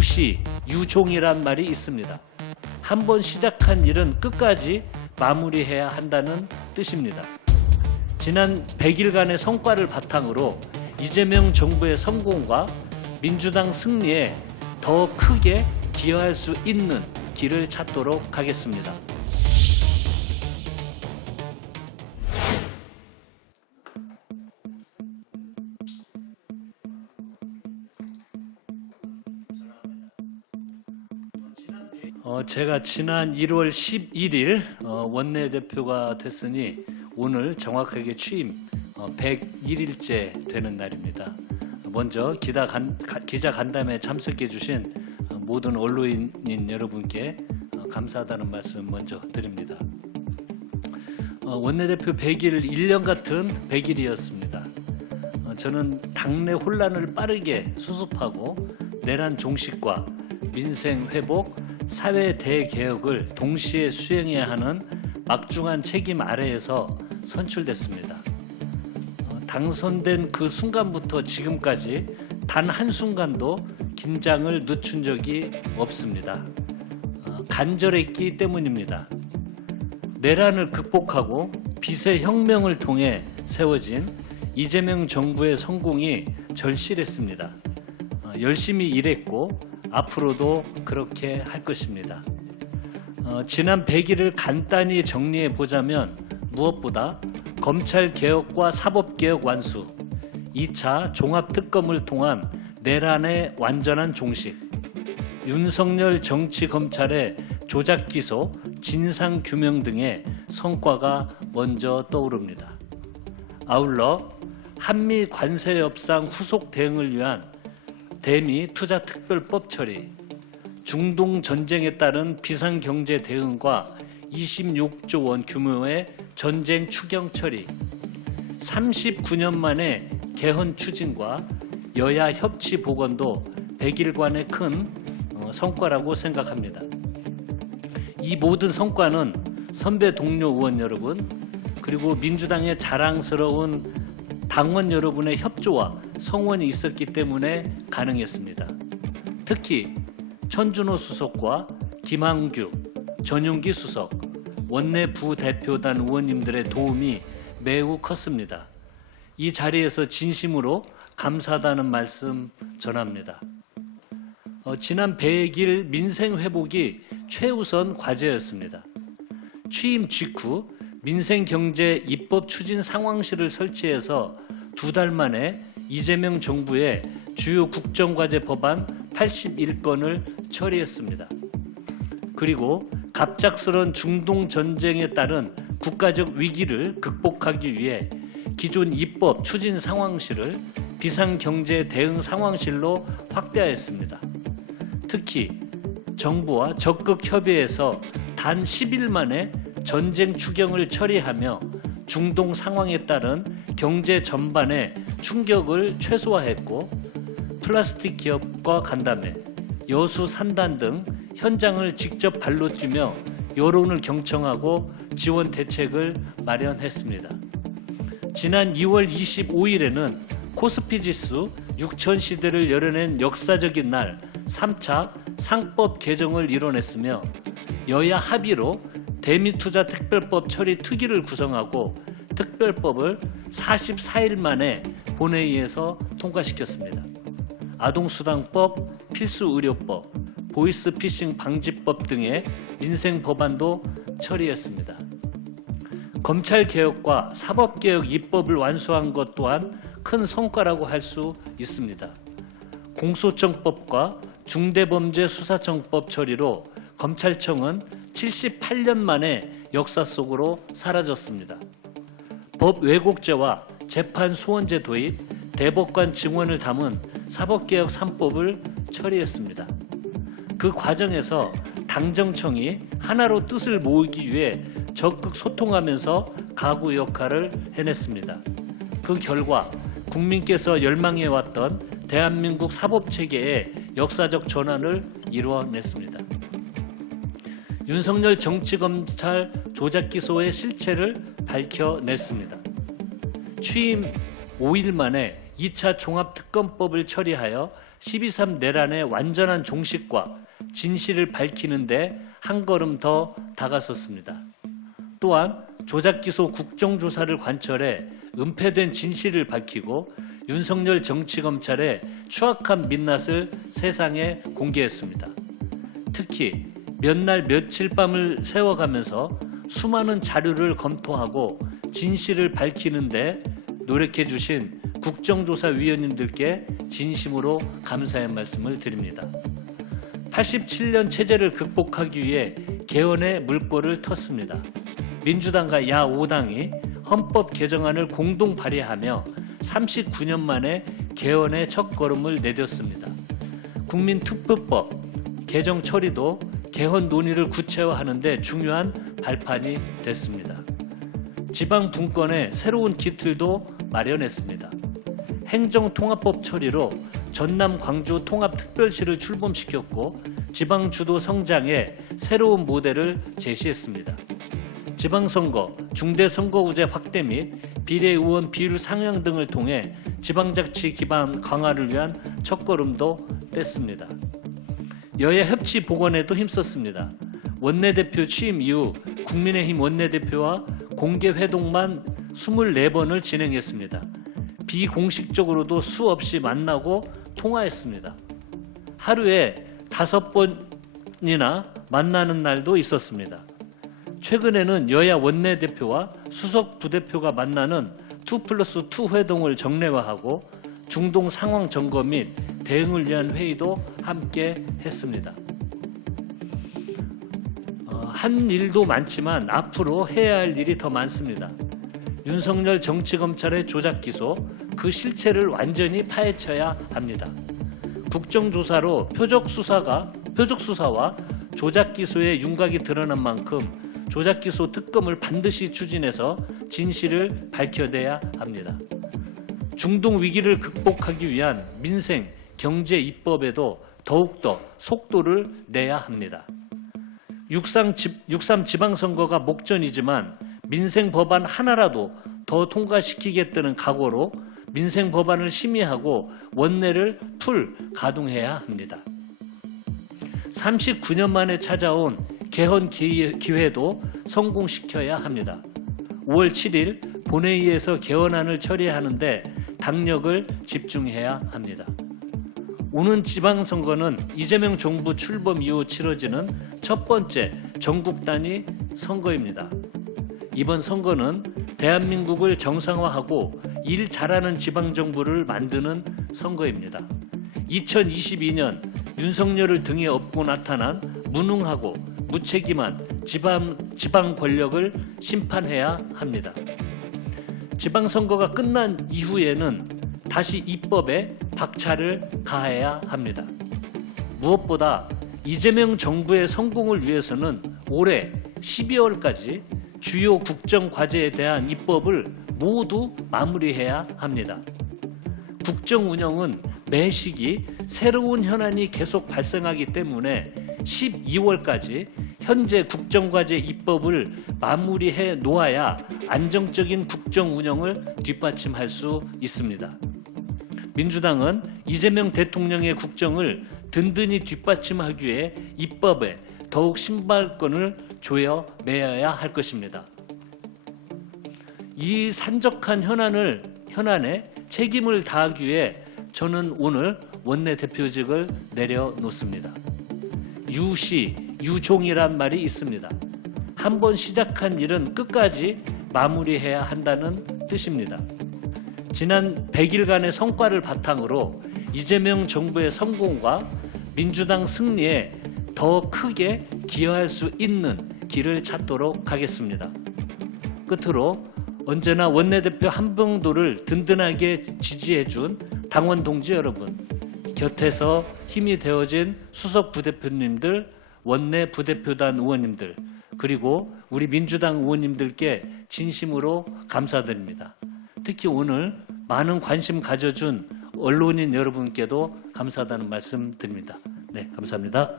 유시, 유종이란 말이 있습니다. 한번 시작한 일은 끝까지 마무리해야 한다는 뜻입니다. 지난 100일간의 성과를 바탕으로 이재명 정부의 성공과 민주당 승리에 더 크게 기여할 수 있는 길을 찾도록 하겠습니다. 제가 지난 1월 11일 원내대표가 됐으니 오늘 정확하게 취임 101일째 되는 날입니다. 먼저 기자 간담회에 참석해 주신 모든 언론인 여러분께 감사하다는 말씀 먼저 드립니다. 원내대표 100일 1년 같은 100일이었습니다. 저는 당내 혼란을 빠르게 수습하고 내란 종식과 민생 회복, 사회 대개혁을 동시에 수행해야 하는 막중한 책임 아래에서 선출됐습니다. 당선된 그 순간부터 지금까지 단 한순간도 긴장을 늦춘 적이 없습니다. 간절했기 때문입니다. 내란을 극복하고 빚의 혁명을 통해 세워진 이재명 정부의 성공이 절실했습니다. 열심히 일했고 앞으로도 그렇게 할 것입니다. 지난 100일을 간단히 정리해 보자면 무엇보다 검찰개혁과 사법개혁 완수, 2차 종합특검을 통한 내란의 완전한 종식, 윤석열 정치검찰의 조작기소, 진상규명 등의 성과가 먼저 떠오릅니다. 아울러 한미 관세협상 후속 대응을 위한 대미 투자특별법 처리, 중동 전쟁에 따른 비상경제 대응과 26조 원 규모의 전쟁 추경 처리, 39년 만에 개헌 추진과 여야 협치 복원도 100일간의 큰 성과라고 생각합니다. 이 모든 성과는 선배 동료 의원 여러분, 그리고 민주당의 자랑스러운 당원 여러분의 협조와 성원이 있었기 때문에 가능했습니다. 특히 천준호 수석과 김한규, 전용기 수석, 원내 부대표단 의원님들의 도움이 매우 컸습니다. 이 자리에서 진심으로 감사하다는 말씀 전합니다. 지난 100일 민생 회복이 최우선 과제였습니다. 취임 직후 민생경제 입법 추진 상황실을 설치해서 2달 만에 이재명 정부의 주요 국정과제 법안 81건을 처리했습니다. 그리고 갑작스런 중동 전쟁에 따른 국가적 위기를 극복하기 위해 기존 입법 추진 상황실을 비상경제 대응 상황실로 확대하였습니다. 특히 정부와 적극 협의해서 단 10일 만에 전쟁 추경을 처리하며 중동 상황에 따른 경제 전반의 충격을 최소화했고, 플라스틱 기업과 간담회, 여수 산단 등 현장을 직접 발로 뛰며 여론을 경청하고 지원 대책을 마련했습니다. 지난 2월 25일에는 코스피 지수 6천 시대를 열어낸 역사적인 날 3차 상법 개정을 이뤄냈으며 여야 합의로 대미투자특별법 처리 특위를 구성하고 특별법을 44일 만에 본회의에서 통과시켰습니다. 아동수당법, 필수의료법, 보이스피싱 방지법 등의 민생 법안도 처리했습니다. 검찰개혁과 사법개혁 입법을 완수한 것 또한 큰 성과라고 할 수 있습니다. 공소청법과 중대범죄수사청법 처리로 검찰청은 78년 만에 역사 속으로 사라졌습니다. 법 왜곡죄와 재판 소원제 도입, 대법관 증언을 담은 사법개혁 3법을 처리했습니다. 그 과정에서 당정청이 하나로 뜻을 모으기 위해 적극 소통하면서 가구 역할을 해냈습니다. 그 결과 국민께서 열망해왔던 대한민국 사법체계의 역사적 전환을 이루어냈습니다. 윤석열 정치검찰 조작기소의 실체를 밝혀냈습니다. 취임 5일 만에 2차 종합특검법을 처리하여 12.3 내란의 완전한 종식과 진실을 밝히는데 한 걸음 더 다가섰습니다. 또한 조작기소 국정조사를 관철해 은폐된 진실을 밝히고 윤석열 정치검찰의 추악한 민낯을 세상에 공개했습니다. 특히 몇 날 며칠 밤을 세워가면서 수많은 자료를 검토하고 진실을 밝히는데 노력해 주신 국정조사위원님들께 진심으로 감사의 말씀을 드립니다. 87년 체제를 극복하기 위해 개헌의 물꼬를 텄습니다. 민주당과 야5당이 헌법 개정안을 공동 발의하며 39년 만에 개헌의 첫걸음을 내딛습니다. 국민투표법 개정 처리도 개헌 논의를 구체화하는 데 중요한 발판이 됐습니다. 지방 분권의 새로운 기틀도 마련했습니다. 행정통합법 처리로 전남 광주 통합특별시를 출범시켰고 지방주도 성장의 새로운 모델을 제시했습니다. 지방선거, 중대선거구제 확대 및 비례의원 비율 상향 등을 통해 지방자치 기반 강화를 위한 첫걸음도 뗐습니다. 여야 협치 복원에도 힘썼습니다. 원내대표 취임 이후 국민의힘 원내대표와 공개회동만 24번을 진행했습니다. 비공식적으로도 수없이 만나고 통화했습니다. 하루에 5번이나 만나는 날도 있었습니다. 최근에는 여야 원내대표와 수석 부대표가 만나는 2+2 회동을 정례화하고 중동 상황 점검 및 대응을 위한 회의도 함께 했습니다. 한 일도 많지만 앞으로 해야 할 일이 더 많습니다. 윤석열 정치검찰의 조작기소, 그 실체를 완전히 파헤쳐야 합니다. 국정조사로 표적수사와 조작기소의 윤곽이 드러난 만큼 조작기소 특검을 반드시 추진해서 진실을 밝혀내야 합니다. 중동 위기를 극복하기 위한 민생, 경제 입법에도 더욱더 속도를 내야 합니다. 6.3 지방선거가 목전이지만 민생 법안 하나라도 더 통과시키겠다는 각오로 민생 법안을 심의하고 원내를 풀 가동해야 합니다. 39년 만에 찾아온 개헌 기회도 성공시켜야 합니다. 5월 7일 본회의에서 개헌안을 처리하는데 당력을 집중해야 합니다. 오는 지방선거는 이재명 정부 출범 이후 치러지는 첫 번째 전국 단위 선거입니다. 이번 선거는 대한민국을 정상화하고 일 잘하는 지방정부를 만드는 선거입니다. 2022년 윤석열을 등에 업고 나타난 무능하고 무책임한 지방 권력을 심판해야 합니다. 지방선거가 끝난 이후에는 다시 입법에 박차를 가해야 합니다. 무엇보다 이재명 정부의 성공을 위해서는 올해 12월까지 주요 국정과제에 대한 입법을 모두 마무리해야 합니다. 국정 운영은 매 시기 새로운 현안이 계속 발생하기 때문에 12월까지 현재 국정과제 입법을 마무리해 놓아야 안정적인 국정 운영을 뒷받침할 수 있습니다. 민주당은 이재명 대통령의 국정을 든든히 뒷받침하기 위해 입법에 더욱 신발권을 조여 매어야 할 것입니다. 이 산적한 현안에 책임을 다하기 위해 저는 오늘 원내대표직을 내려놓습니다. 유시, 유종이란 말이 있습니다. 한번 시작한 일은 끝까지 마무리해야 한다는 뜻입니다. 지난 100일간의 성과를 바탕으로 이재명 정부의 성공과 민주당 승리에 더 크게 기여할 수 있는 길을 찾도록 하겠습니다. 끝으로 언제나 원내대표 한병도를 든든하게 지지해준 당원 동지 여러분, 곁에서 힘이 되어진 수석 부대표님들, 원내 부대표단 의원님들, 그리고 우리 민주당 의원님들께 진심으로 감사드립니다. 특히 오늘 많은 관심 가져준 언론인 여러분께도 감사하다는 말씀 드립니다. 네, 감사합니다.